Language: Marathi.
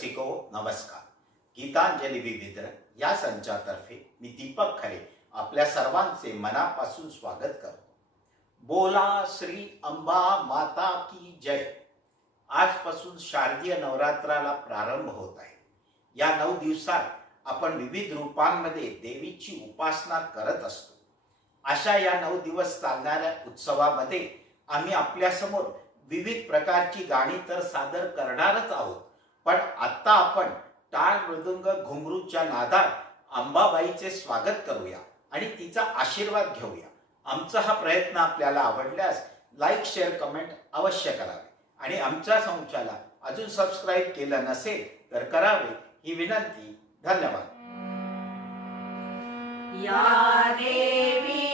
रसिको नमस्कार. गीतांजली विविध या संचातर्फे मी दीपक खरे आपल्या सर्वांचे मनापासून स्वागत करतो. बोला श्री अंबा माता की जय. आजपासून शारदीय नवरात्राला प्रारंभ होत आहे. या 9 दिवसात आपण विविध रूपांमध्ये देवीची उपासना करत असतो. अशा या 9 दिवस चालणाऱ्या उत्सवामध्ये आम्ही आपल्यासमोर विविध प्रकारची गाणी तर सादर करणारच आहोत, पण आता आपण टाळ मृदुंग घुंगरूच्या नादात अंबाबाईचे स्वागत करूया आणि तिचा आशीर्वाद घेऊया. आमचा हा प्रयत्न आपल्याला आवडल्यास लाईक, शेअर, कमेंट अवश्य करावे आणि आमच्या संचाला अजून सबस्क्राईब केलं नसेल तर करावे ही विनंती. धन्यवाद. या देवी